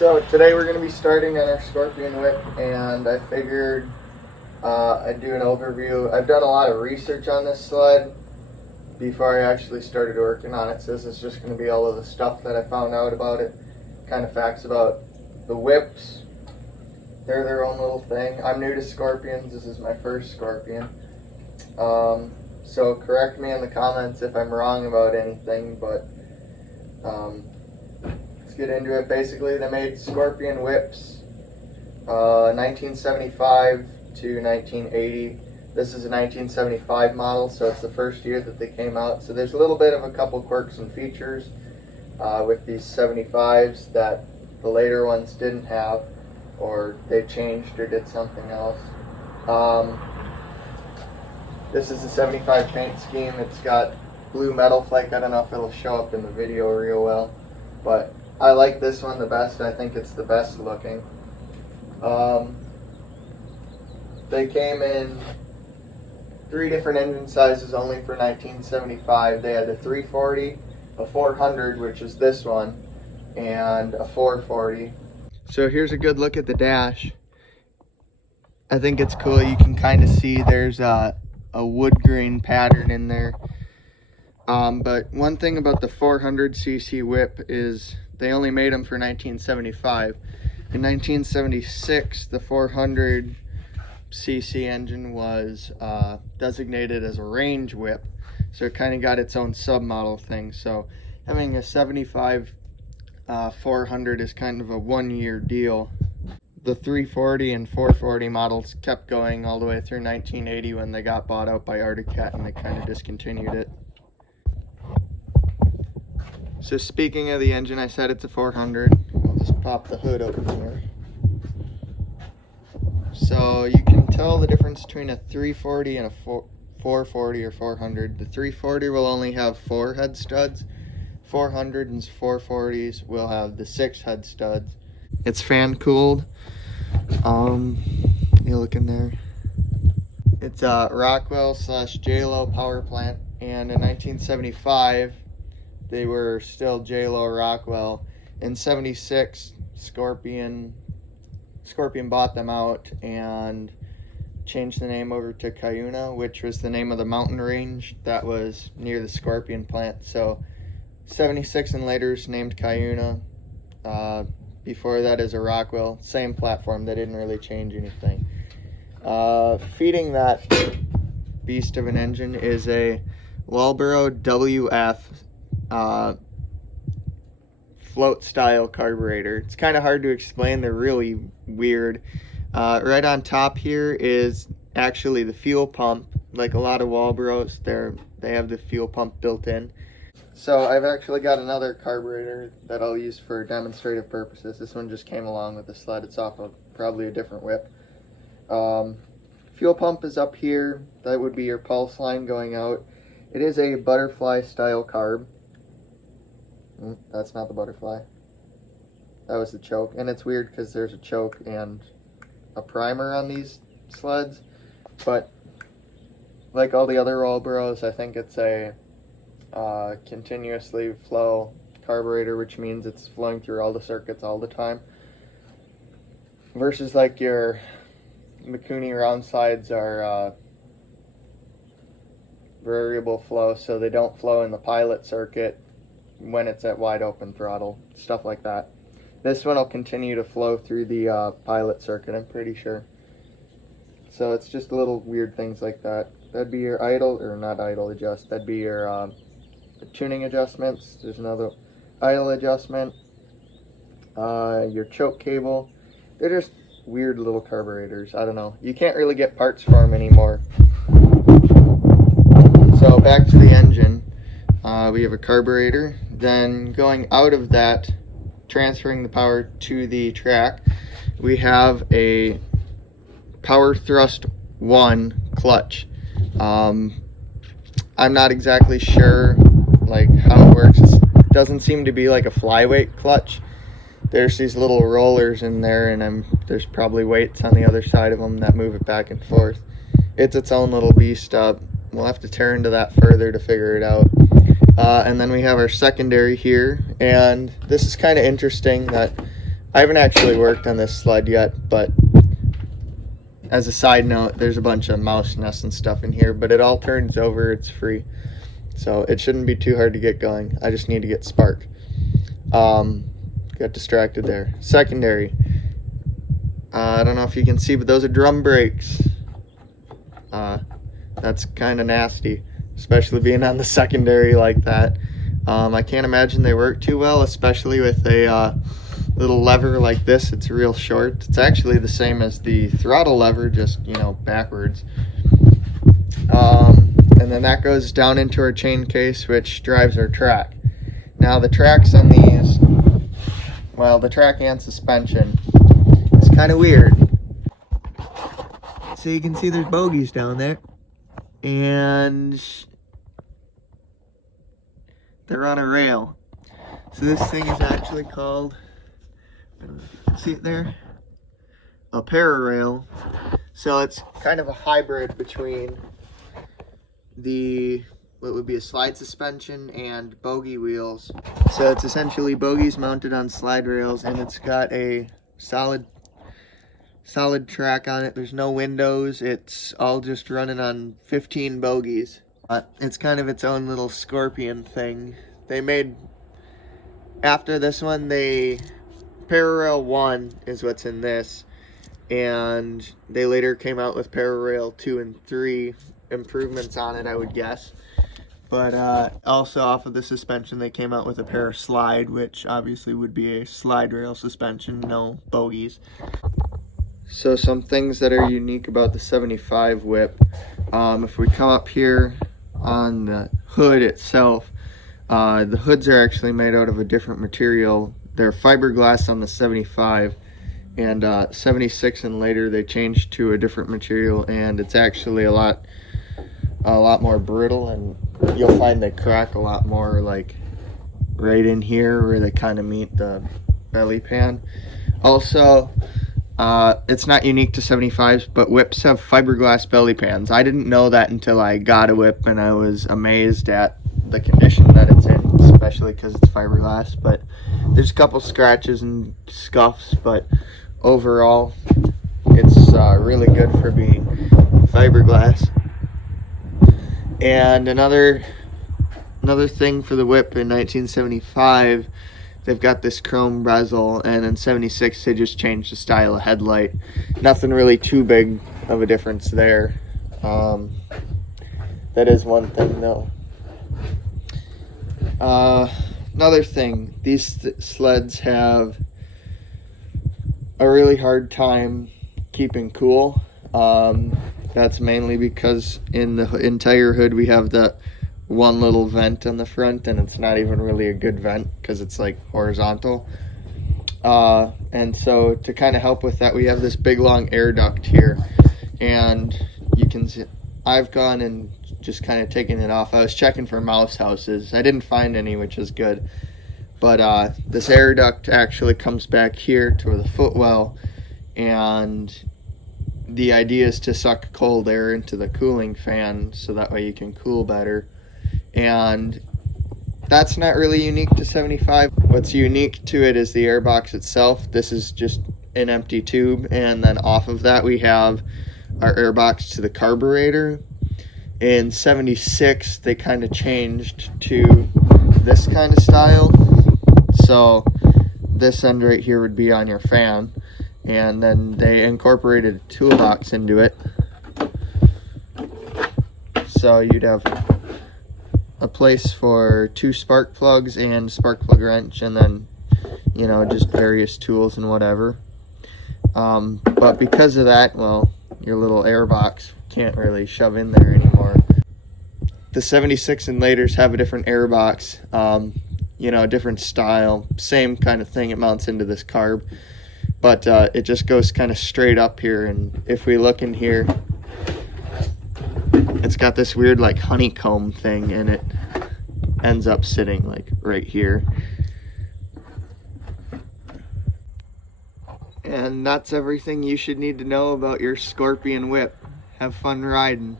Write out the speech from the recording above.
So today we're going to be starting on our Scorpion whip, and I figured I'd do an overview. I've done a lot of research on this sled before I actually started working on it, so this is just going to be all of the stuff that I found out about it, kind of facts about the whips. They're their own little thing. I'm new to Scorpions. This is my first Scorpion. So correct me in the comments if I'm wrong about anything, but let's get into it. Basically, they made Scorpion whips 1975 to 1980. This is a 1975 model, so it's the first year that they came out. So there's a little bit of a couple quirks and features with these 75s that the later ones didn't have, or they changed or did something else. This is a 75 paint scheme. It's got blue metal flake. I don't know if it'll show up in the video real well, but I like this one the best. I think it's the best looking. They came in 3 different engine sizes only for 1975. They had a 340, a 400, which is this one, and a 440. So here's a good look at the dash. I think it's cool. You can kind of see there's a wood grain pattern in there. But one thing about the 400cc whip is they only made them for 1975. In 1976, the 400cc engine was designated as a range whip, so it kind of got its own submodel thing. So having a 75 400 is kind of a one-year deal. The 340 and 440 models kept going all the way through 1980 when they got bought out by Arctic Cat and they kind of discontinued it. So speaking of the engine, I said it's a 400. I'll just pop the hood open here. So you can tell the difference between a 340 and a 440 or 400. The 340 will only have 4 head studs. 400 and 440s will have the 6 head studs. It's fan cooled. You look in there. It's a Rockwell / JLo power plant, and in 1975 they were still JLo Rockwell. In 76, Scorpion bought them out and changed the name over to Cuyuna, which was the name of the mountain range that was near the Scorpion plant. So 76 and later is named Cuyuna. Before that is a Rockwell, same platform. They didn't really change anything. Feeding that beast of an engine is a Walbro WF float style carburetor. It's kind of hard to explain. They're really weird. Right on top here is actually the fuel pump. Like a lot of Walbros, they have the fuel pump built in. So I've actually got another carburetor that I'll use for demonstrative purposes. This one just came along with the sled. It's off of probably a different whip. Fuel pump is up here. That would be your pulse line going out. It is a butterfly style carb. That's not the butterfly. That was the choke. And it's weird because there's a choke and a primer on these sleds. But like all the other Walbros, I think it's a continuously flow carburetor, which means it's flowing through all the circuits all the time, versus like your Mikuni round slides are variable flow, so they don't flow in the pilot circuit when it's at wide open throttle, stuff like that. This one will continue to flow through the pilot circuit, I'm pretty sure. So it's just little weird things like that. That'd be your idle, or not idle adjust, that'd be your tuning adjustments. There's another idle adjustment, your choke cable. They're just weird little carburetors. I don't know, you can't really get parts for them anymore. So back to the engine, we have a carburetor. Then going out of that, transferring the power to the track, we have a power thrust 1 clutch. I'm not exactly sure like how it works. It doesn't seem to be like a flyweight clutch. There's these little rollers in there, and there's probably weights on the other side of them that move it back and forth. It's its own little beast up. We'll have to tear into that further to figure it out. And then we have our secondary here, and this is kind of interesting that I haven't actually worked on this sled yet, but as a side note, there's a bunch of mouse nests and stuff in here, but it all turns over, it's free. So it shouldn't be too hard to get going. I just need to get spark. Got distracted there. Secondary. I don't know if you can see, but those are drum brakes. That's kind of nasty, especially being on the secondary like that. I can't imagine they work too well, especially with a little lever like this. It's real short. It's actually the same as the throttle lever, just, you know, backwards. And then that goes down into our chain case, which drives our track. Now the tracks on these, well, the track and suspension is kind of weird. So you can see there's bogies down there, and they're on a rail. So this thing is actually called, I don't know if you can see it there, a pararail. So it's kind of a hybrid between the what would be a slide suspension and bogie wheels. So it's essentially bogies mounted on slide rails, and it's got a solid track on it. There's no windows. It's all just running on 15 bogies. It's kind of its own little scorpion thing. They made, after this one, Pararail 1 is what's in this, and they later came out with Pararail 2 and 3 improvements on it, I would guess. But also off of the suspension, they came out with a Paraslide, which obviously would be a slide rail suspension, no bogies. So some things that are unique about the 75 whip. If we come up here on the hood itself, the hoods are actually made out of a different material. They're fiberglass on the 75, and 76 and later they changed to a different material, and it's actually a lot more brittle, and you'll find they crack a lot more, like right in here where they kind of meet the belly pan. Also, it's not unique to 75s, but whips have fiberglass belly pans. I didn't know that until I got a whip, and I was amazed at the condition that it's in, especially because it's fiberglass. But there's a couple scratches and scuffs, but overall it's really good for being fiberglass. And another thing for the whip in 1975, they've got this chrome bezel, and in 76 they just changed the style of headlight. Nothing really too big of a difference there. That is one thing though. Another thing, these sleds have a really hard time keeping cool. That's mainly because in the entire hood we have that one little vent on the front, and it's not even really a good vent because it's like horizontal. And so to kind of help with that, we have this big long air duct here, and you can see I've gone and just kind of taken it off. I was checking for mouse houses. I didn't find any, which is good. But this air duct actually comes back here to the footwell, and the idea is to suck cold air into the cooling fan so that way you can cool better. And that's not really unique to 75. What's unique to it is the airbox itself. This is just an empty tube, and then off of that we have our airbox to the carburetor. In 76 they kind of changed to this kind of style. So this end right here would be on your fan, and then they incorporated a toolbox into it. So you'd have a place for 2 spark plugs and spark plug wrench, and then, you know, just various tools and whatever. But because of that, well, your little air box can't really shove in there anymore. The 76 and laters have a different air box, you know, different style, same kind of thing. It mounts into this carb, but it just goes kind of straight up here. And if we look in here, it's got this weird like honeycomb thing, and it ends up sitting like right here. And that's everything you should need to know about your Scorpion whip. Have fun riding.